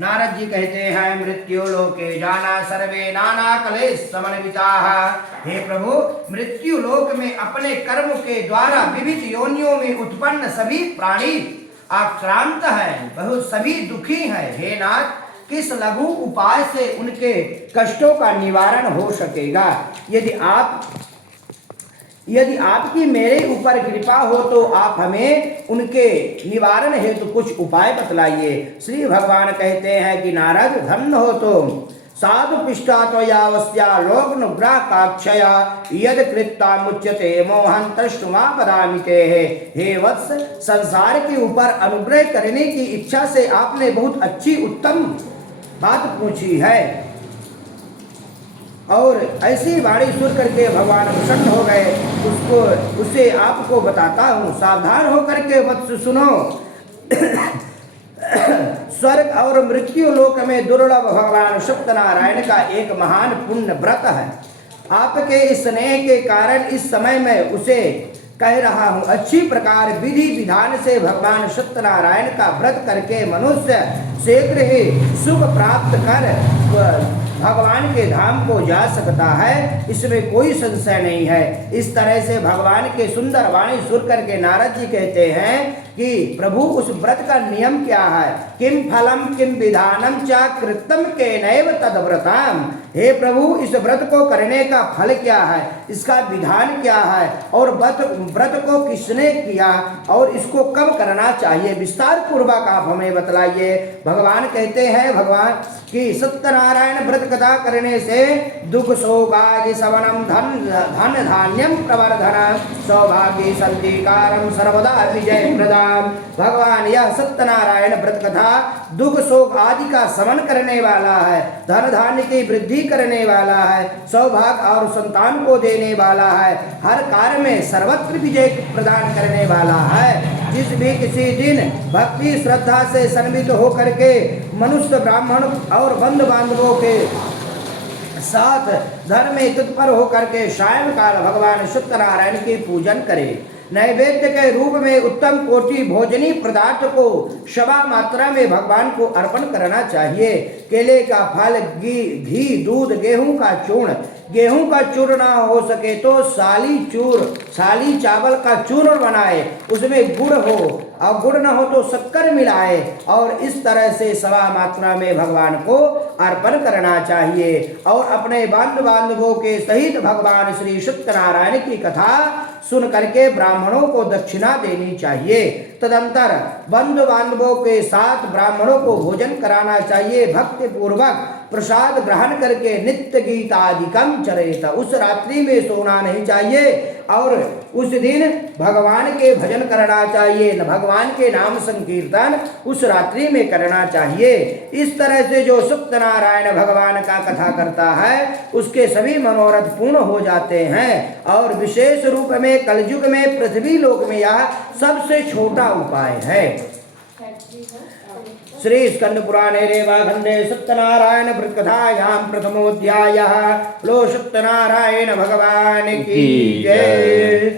नारद जी कहते हैं, मृत्यु लोके जाना सर्वे नाना क्लेश समन्विताः। हे प्रभु, मृत्यु लोक में अपने कर्म के द्वारा विविध योनियों में उत्पन्न सभी प्राणी आक्रांत हैं, बहुत सभी दुखी हैं। हे नाथ, किस लघु उपाय से उनके कष्टों का निवारण हो सकेगा? यदि आपकी मेरे ऊपर कृपा हो तो आप हमें उनके निवारण हेतु कुछ उपाय बतलाइए। श्री भगवान कहते हैं कि नारद, धन्य हो तुम। साधु पिष्टा त्वयावस्या लोकनुग्रह काक्षया यद कृत्ता मुच्यते मोहन तृष्टुमा बदामि ते। हे वत्स, संसार के ऊपर अनुग्रह करने की इच्छा से आपने बहुत अच्छी उत्तम बात पूछी है, और ऐसी वाणी सुन करके भगवान प्रसन्न हो गए। उसे आपको बताता हूँ, सावधान होकर के वत्स सुनो। स्वर्ग और मृत्यु लोक में दुर्लभ भगवान सत्यनारायण का एक महान पुण्य व्रत है। आपके स्नेह के कारण इस समय में उसे कह रहा हूँ। अच्छी प्रकार विधि विधान से भगवान सत्यनारायण का व्रत करके मनुष्य शीघ्र ही सुख प्राप्त कर भगवान के धाम को जा सकता है, इसमें कोई संशय नहीं है। इस तरह से भगवान के सुंदर वाणी सुन करके नारद जी कहते हैं कि प्रभु, उस व्रत का नियम क्या है? किम फलम किम विधानम च कृतम केनैव तद्व्रतम। हे प्रभु, इस व्रत को करने का फल क्या है, इसका विधान क्या है, और व्रत को किसने किया और इसको कब करना चाहिए, विस्तार पूर्वक आप हमें बतलाइए। भगवान कहते हैं, भगवान की सत्यनारायण व्रत कथा करने से दुख शोकादि शवनम धन धान्यम प्रवर्धनम सौभाग्य संतिकारम सर्वदा विजय प्रदाम। भगवान, यह सत्यनारायण व्रत कथा दुख शोक आदि का शमन करने वाला है, धन धान्य की वृद्धि करने वाला है, सौभाग्य और संतान को देने वाला है, हर कार्य में सर्वत्र विजय प्रदान करने वाला है। जिस भी किसी दिन भक्ति श्रद्धा से सन्मित होकर के मनुष्य ब्राह्मण और बंधु बांधवों के साथ धर्म में तत्पर होकर के सायंकाल भगवान सत्यनारायण की पूजन करे, नैवेद्य के रूप में उत्तम कोटि भोजनी पदार्थ को सवा मात्रा में भगवान को अर्पण करना चाहिए। केले का फल, घी, दूध, गेहूं का चूर्ण, गेहूं का चूर्ण ना हो सके तो साली चावल का चूर्ण बनाए, उसमें गुड़ हो, और गुड़ न हो तो शक्कर मिलाए, और इस तरह से सवा मात्रा में भगवान को अर्पण करना चाहिए। और अपने बांधवों के सहित भगवान श्री सत्यनारायण की कथा सुन करके ब्राह्मणों को दक्षिणा देनी चाहिए। तदंतर बंधु बांधवों के साथ ब्राह्मणों को भोजन कराना चाहिए। भक्ति पूर्वक प्रसाद ग्रहण करके नित्य गीतादिकम चरेत। उस रात्रि में सोना नहीं चाहिए और उस दिन भगवान के भजन करना चाहिए, भगवान के नाम संकीर्तन उस रात्रि में करना चाहिए। इस तरह से जो सत्यनारायण भगवान का कथा करता है उसके सभी मनोरथ पूर्ण हो जाते हैं। और विशेष रूप में कलयुग में पृथ्वी लोक में यह सबसे छोटा उपाय है। श्री स्कंद पुराणे रेवाखंडे सत्यनारायण व्रत कथायां प्रथमोऽध्यायः। लो सत्यनारायण भगवान की जय।